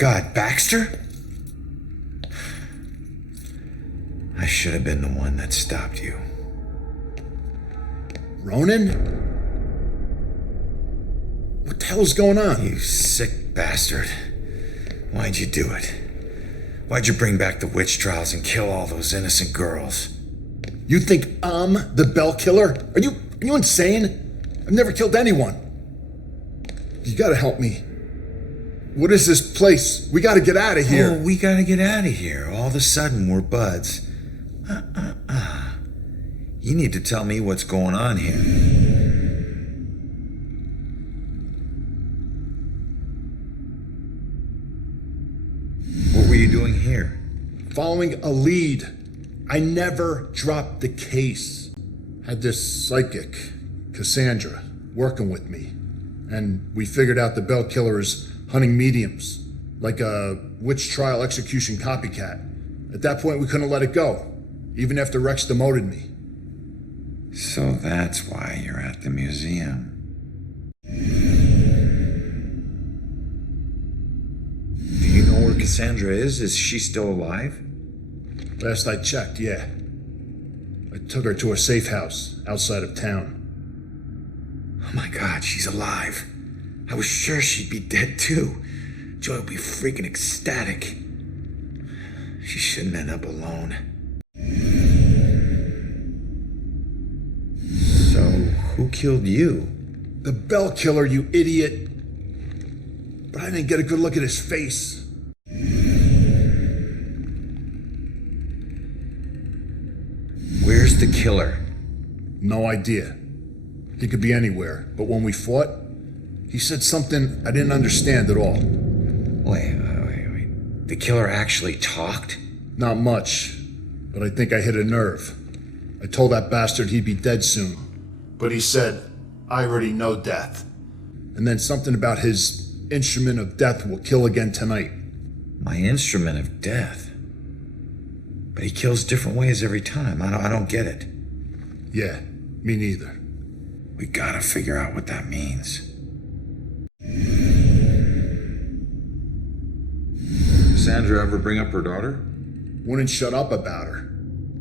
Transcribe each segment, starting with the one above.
God, Baxter? I should have been the one that stopped you. Ronan? What the hell is going on? You sick bastard. Why'd you do it? Why'd you bring back the witch trials and kill all those innocent girls? You think I'm the Bell Killer? Are you insane? I've never killed anyone. You gotta help me. What is this place? We gotta get out of here. Oh, we gotta get out of here. All of a sudden, we're buds. You need to tell me what's going on here. What were you doing here? Following a lead. I never dropped the case. Had this psychic, Cassandra, working with me. And we figured out the Bell Killer is hunting mediums, like a witch trial execution copycat. At that point, we couldn't let it go, even after Rex demoted me. So that's why you're at the museum. Do you know where Cassandra is? Is she still alive? Last I checked, yeah. I took her to a safe house outside of town. Oh my God, she's alive. I was sure she'd be dead too. Joy would be freaking ecstatic. She shouldn't end up alone. So, who killed you? The Bell Killer, you idiot. But I didn't get a good look at his face. Where's the killer? No idea. He could be anywhere, but when we fought, he said something I didn't understand at all. Wait. The killer actually talked? Not much, but I think I hit a nerve. I told that bastard he'd be dead soon. But he said, I already know death. And then something about his instrument of death will kill again tonight. My instrument of death? But he kills different ways every time. I don't get it. Yeah, me neither. We gotta figure out what that means. Cassandra ever bring up her daughter? Wouldn't shut up about her.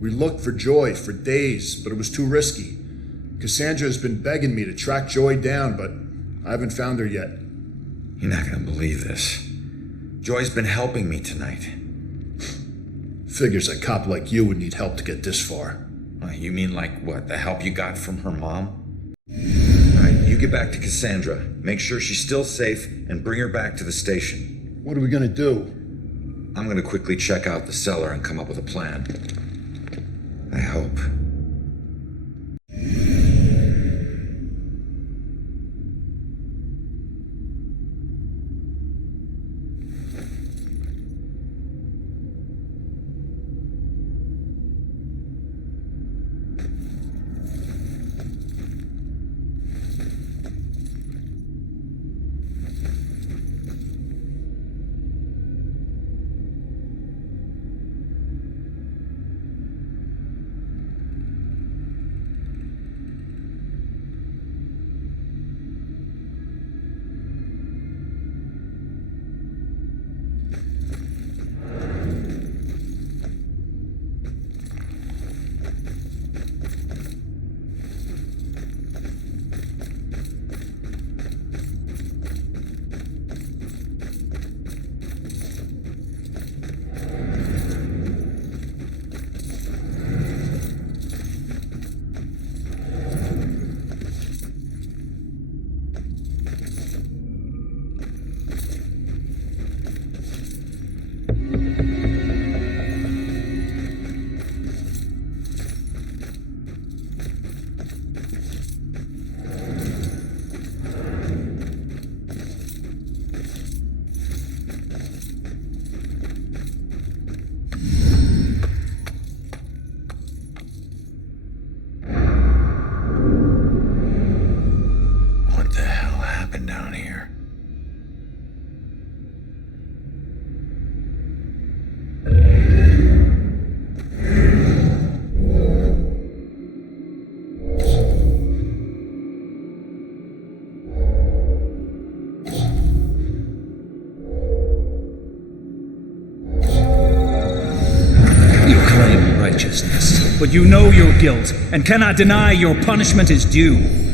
We looked for Joy for days, but it was too risky. Cassandra has been begging me to track Joy down, but I haven't found her yet. You're not gonna believe this. Joy's been helping me tonight. Figures a cop like you would need help to get this far. You mean like what? The help you got from her mom? All right, you get back to Cassandra. Make sure she's still safe and bring her back to the station. What are we gonna do? I'm gonna quickly check out the cellar and come up with a plan. I hope. righteousness, but you know your guilt and cannot deny your punishment is due.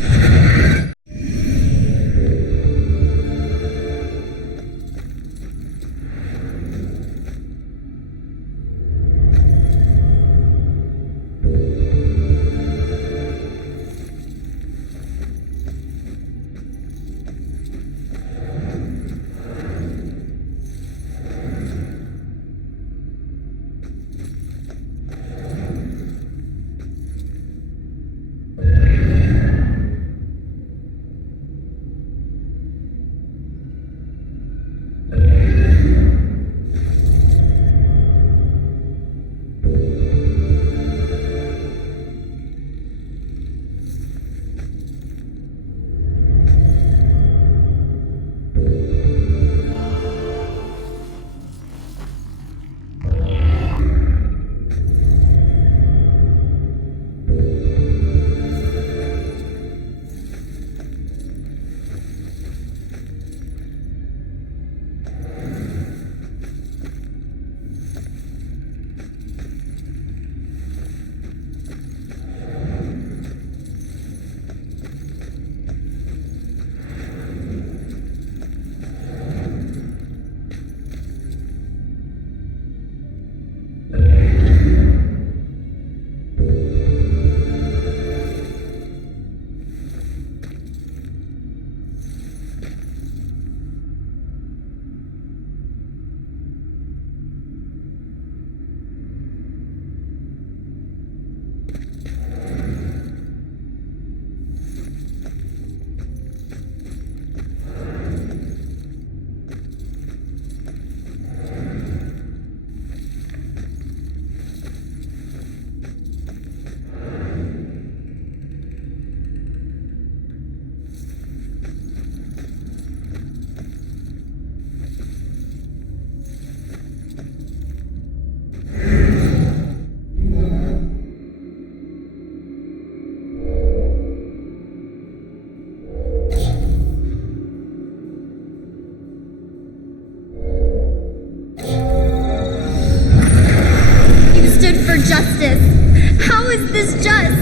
Justice. How is this just?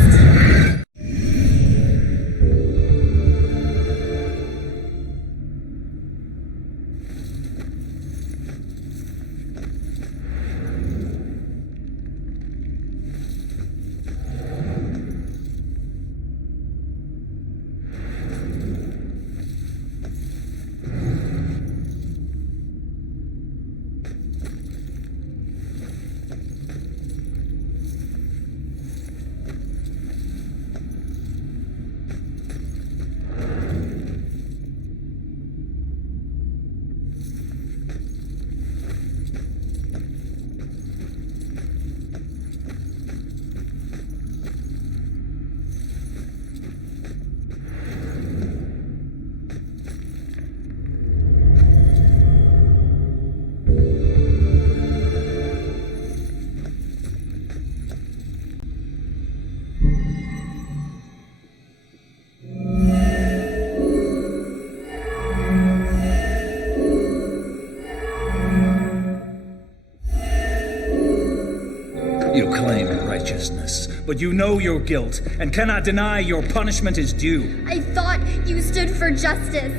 You claim righteousness, but you know your guilt and cannot deny your punishment is due. I thought you stood for justice.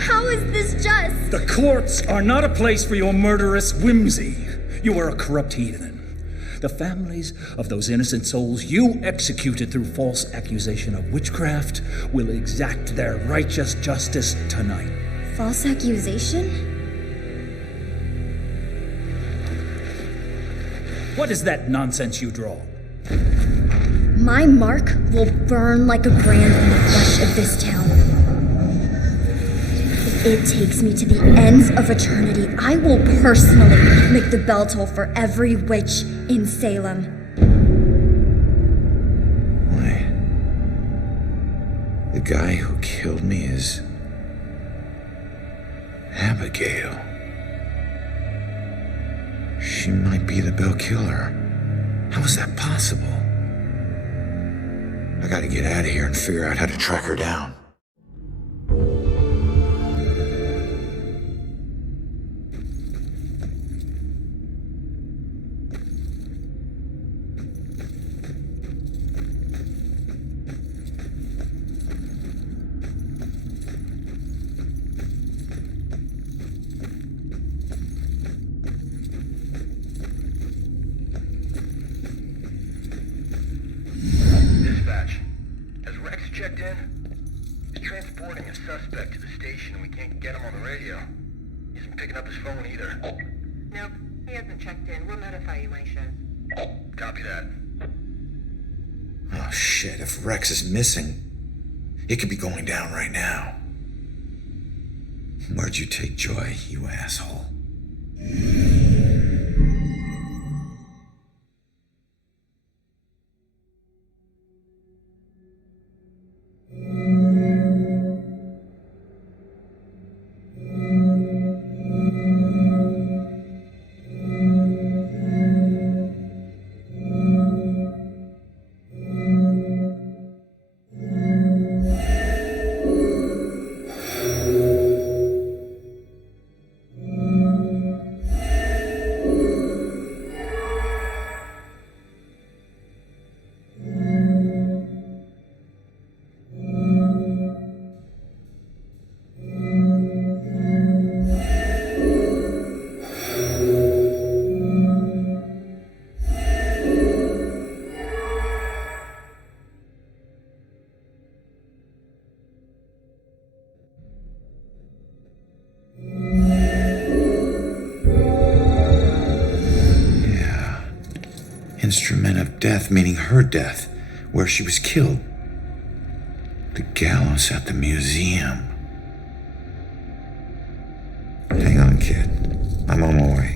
How is this just? The courts are not a place for your murderous whimsy. You are a corrupt heathen. The families of those innocent souls you executed through false accusation of witchcraft will exact their righteous justice tonight. False accusation? What is that nonsense you draw? My mark will burn like a brand in the flesh of this town. If it takes me to the ends of eternity, I will personally make the bell toll for every witch in Salem. Why? The guy who killed me is Abigail. She might be the Bell Killer. How is that possible? I gotta get out of here and figure out how to track her down. checked in? He's transporting a suspect to the station and we can't get him on the radio. He isn't picking up his phone either. Nope, he hasn't checked in. We'll notify you when he shows. Copy that. Oh shit, if Rex is missing, it could be going down right now. Where'd you take Joy, you asshole? Instrument of death, meaning her death, where she was killed. The gallows at the museum. Hang on, kid. I'm on my way.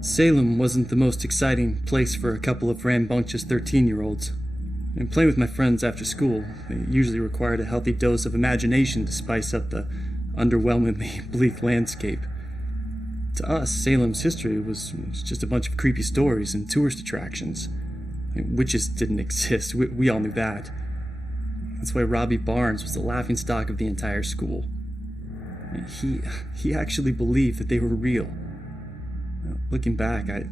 Salem wasn't the most exciting place for a couple of rambunctious 13-year-olds. And playing with my friends after school, they usually required a healthy dose of imagination to spice up the underwhelmingly bleak landscape. To us, Salem's history was just a bunch of creepy stories and tourist attractions. Witches didn't exist, we all knew that. That's why Robbie Barnes was the laughingstock of the entire school. He actually believed that they were real. Looking back, I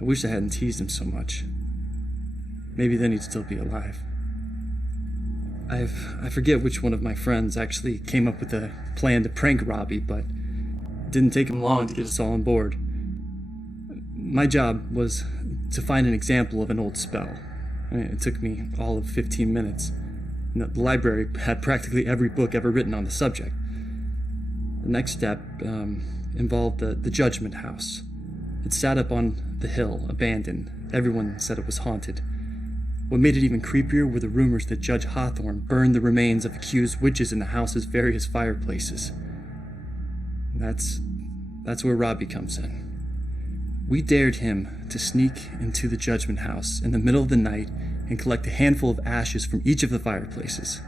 wish I hadn't teased him so much. Maybe then he'd still be alive. I forget which one of my friends actually came up with a plan to prank Robbie, but it didn't take him long to get us all on board. My job was to find an example of an old spell. It took me all of 15 minutes. The library had practically every book ever written on the subject. The next step involved the Judgment House. It sat up on the hill, abandoned. Everyone said it was haunted. What made it even creepier were the rumors that Judge Hawthorne burned the remains of accused witches in the house's various fireplaces. That's where Robbie comes in. We dared him to sneak into the Judgment House in the middle of the night and collect a handful of ashes from each of the fireplaces.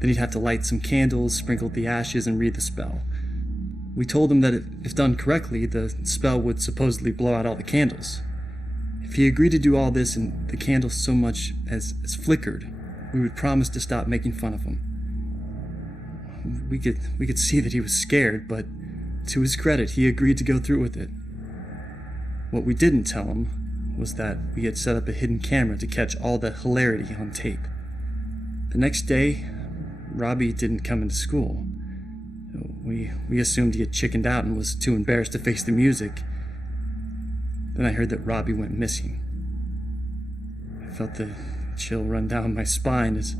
Then he'd have to light some candles, sprinkle the ashes, and read the spell. We told him that if done correctly, the spell would supposedly blow out all the candles. If he agreed to do all this and the candles so much as flickered, we would promise to stop making fun of him. We could see that he was scared, but to his credit, he agreed to go through with it. What we didn't tell him was that we had set up a hidden camera to catch all the hilarity on tape. The next day, Robbie didn't come into school. We assumed he had chickened out and was too embarrassed to face the music. Then I heard that Robbie went missing. I felt the chill run down my spine as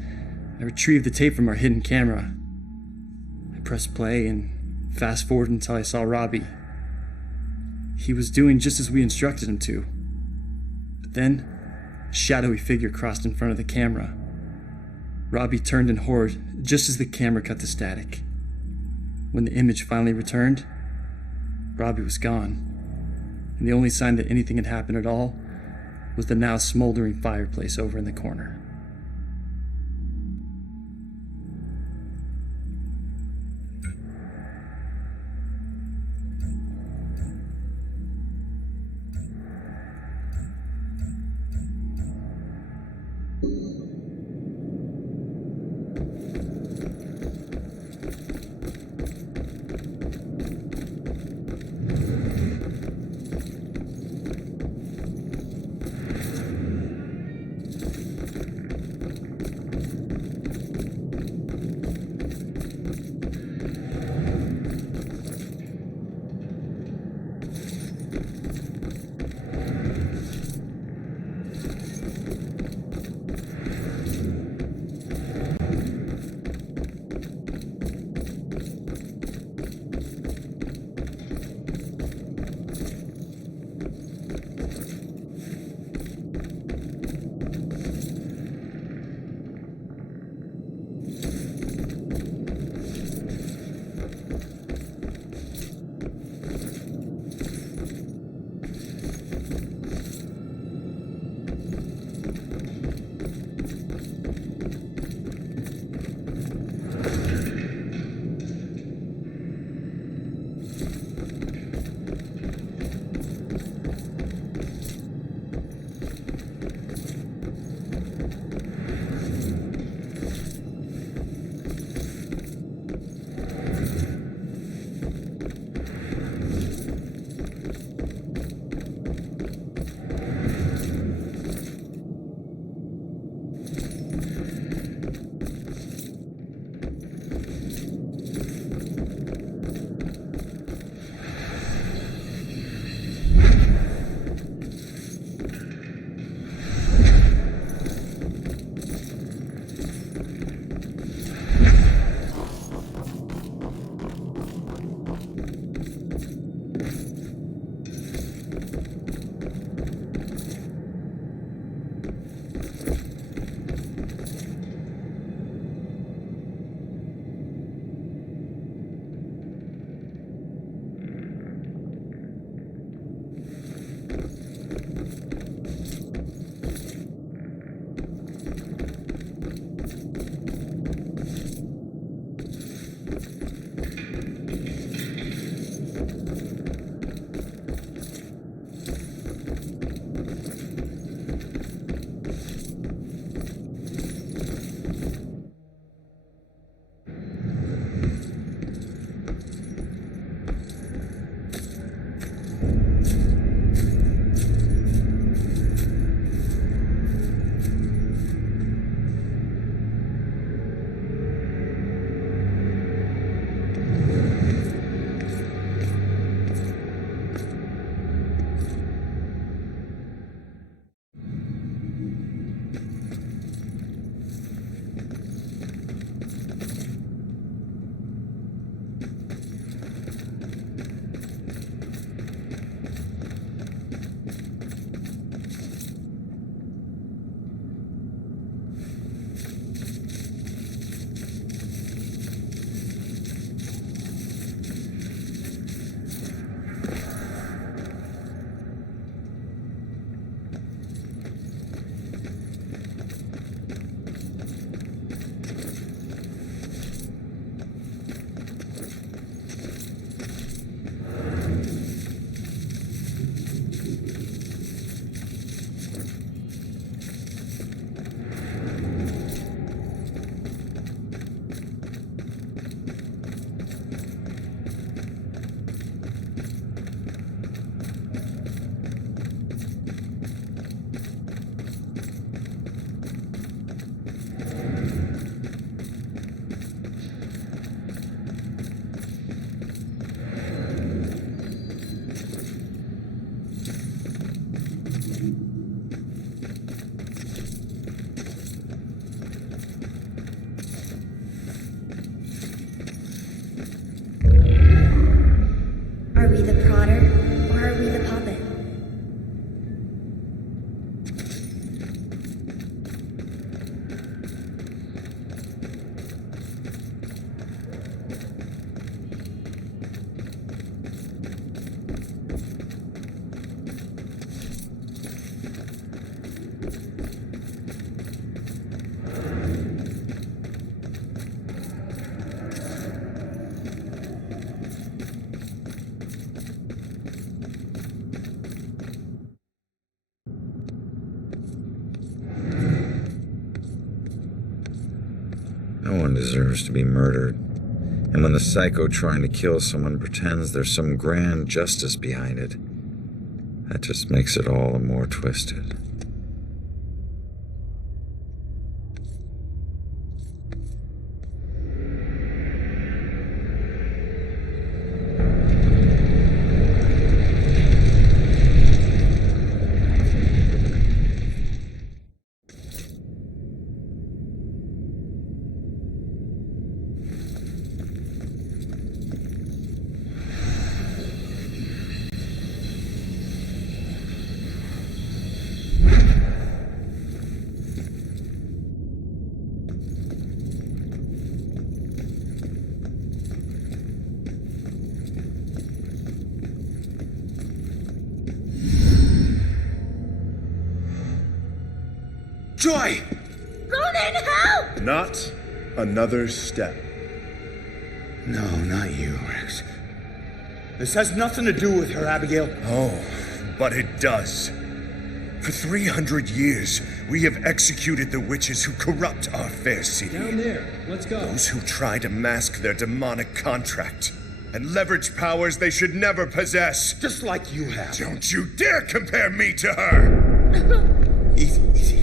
I retrieved the tape from our hidden camera. I pressed play and fast forwarded until I saw Robbie. He was doing just as we instructed him to. But then, a shadowy figure crossed in front of the camera. Robbie turned in horror just as the camera cut to static. When the image finally returned, Robbie was gone, and the only sign that anything had happened at all was the now smoldering fireplace over in the corner. one deserves to be murdered. And when the psycho trying to kill someone pretends there's some grand justice behind it, that just makes it all the more twisted. Joy! Ronan, help! Not another step. No, not you, Rex. This has nothing to do with her, Abigail. Oh, but it does. For 300 years, we have executed the witches who corrupt our fair city. Down there. Let's go. Those who try to mask their demonic contract and leverage powers they should never possess. Just like you have. Don't you dare compare me to her! Easy, easy.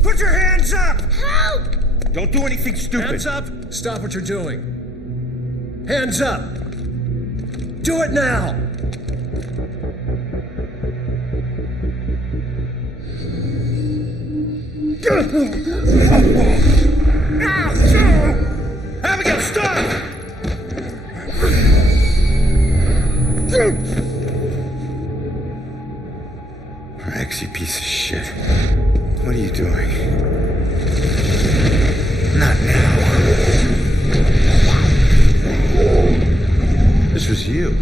Put your hands up! Help! Don't do anything stupid. Hands up! Stop what you're doing. Hands up! Do it now! Abigail, stop! Rex, you piece of shit. What are you doing? Not now. This was you.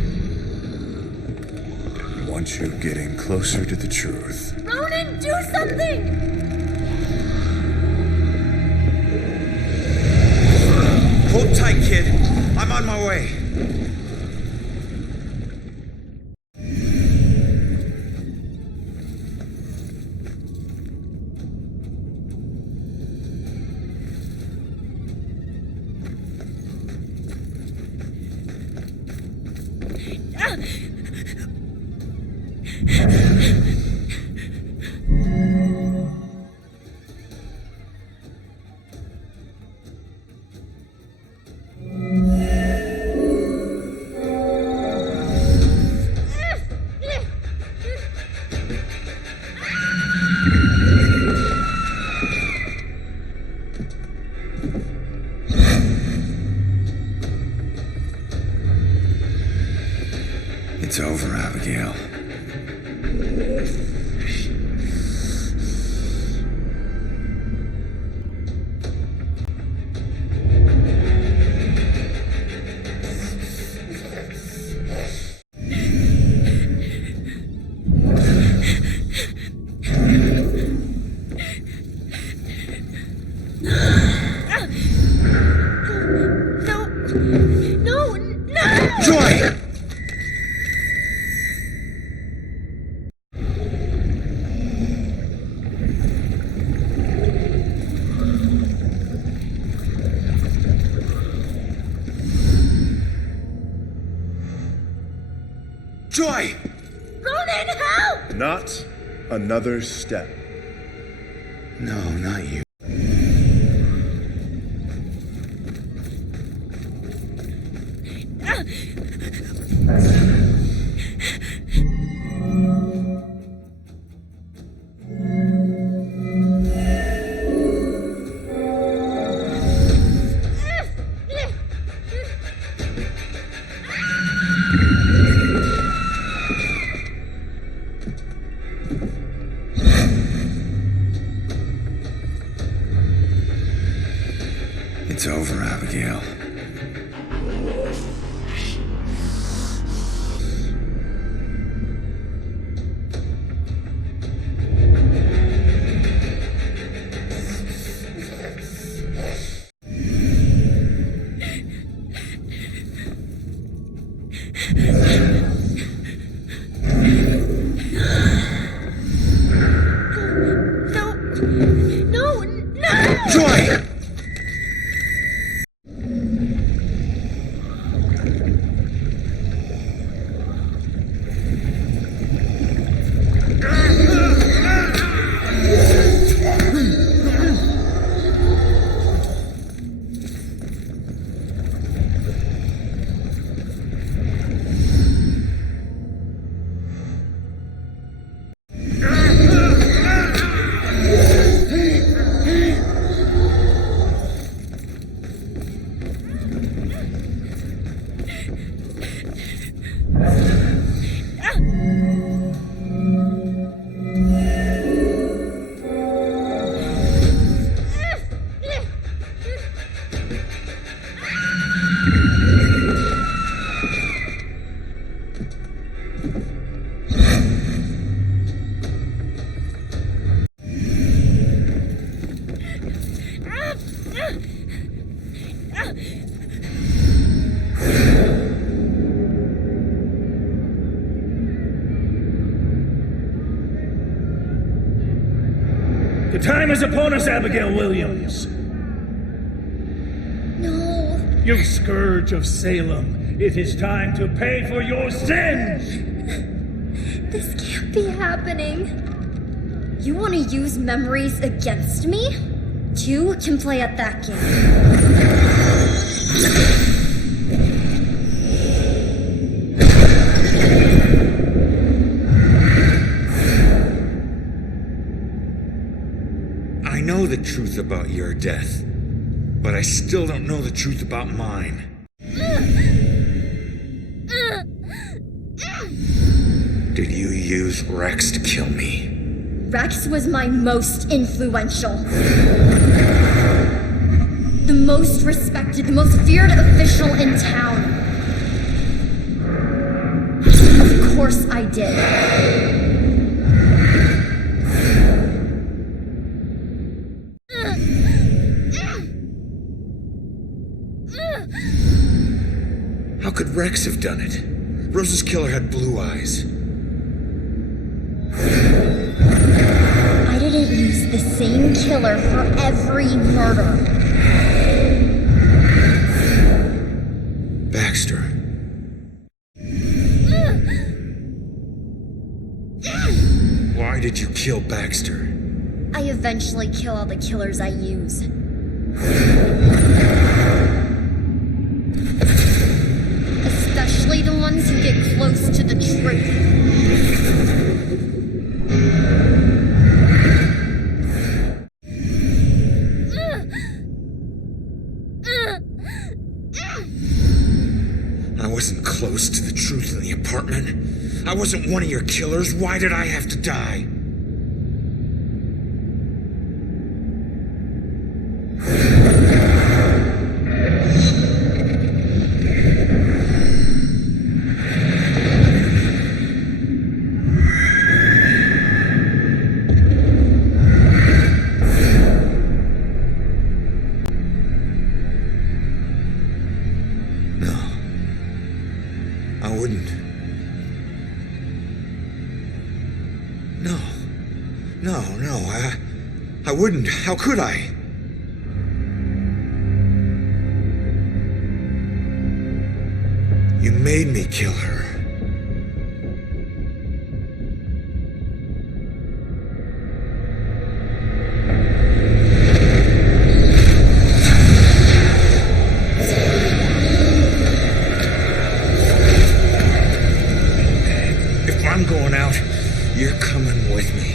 Want you getting closer to the truth. Ronan, do something! Hold tight, kid. I'm on my way. It's over, Abigail. No! Joy! Joy! Ronan, help! Not another step. No, not you. It's over, Abigail. No! No! Joy! The time is upon us, Abigail Williams. No. You scourge of Salem, it is time to pay for your sins! This can't be happening. You want to use memories against me? Two can play at that game. I know the truth about your death, but I still don't know the truth about mine. Did you use Rex to kill me? Rex was my most influential. The most respected, the most feared official in town. Of course I did. How could Rex have done it? Rose's killer had blue eyes. I didn't use the same killer for every murder. Baxter. Why did you kill Baxter? I eventually kill all the killers I use. Especially the ones who get close to the truth. I wasn't close to the truth in the apartment. I wasn't one of your killers. Why did I have to die? I wouldn't. No, I wouldn't. How could I? You made me kill her. If I'm going out, you're coming with me.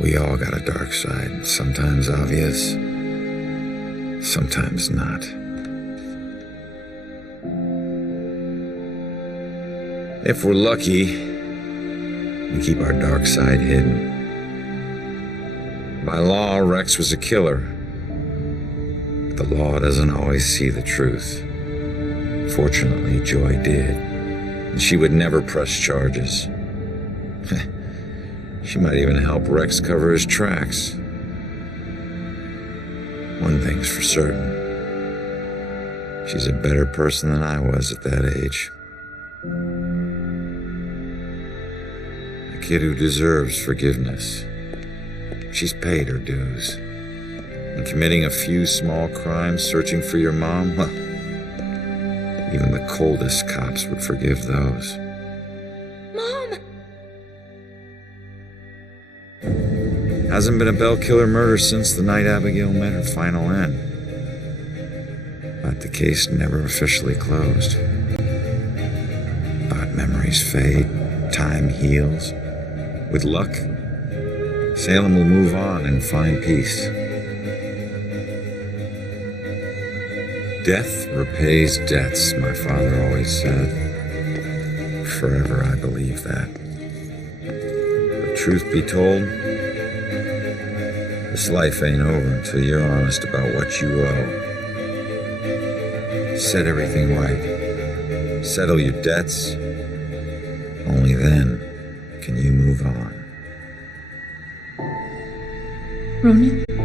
We all got a dark side, sometimes obvious, sometimes not. If we're lucky, we keep our dark side hidden. By law, Rex was a killer, but the law doesn't always see the truth. Fortunately, Joy did, and she would never press charges. She might even help Rex cover his tracks. One thing's for certain. She's a better person than I was at that age. A kid who deserves forgiveness. She's paid her dues. And committing a few small crimes, searching for your mom, well, even the coldest cops would forgive those. Hasn't been a Bell Killer murder since the night Abigail met her final end. But the case never officially closed. But memories fade, time heals. With luck, Salem will move on and find peace. Death repays debts, my father always said. Forever I believe that. But truth be told, this life ain't over until you're honest about what you owe. Set everything right. Settle your debts. Only then can you move on. Ronan?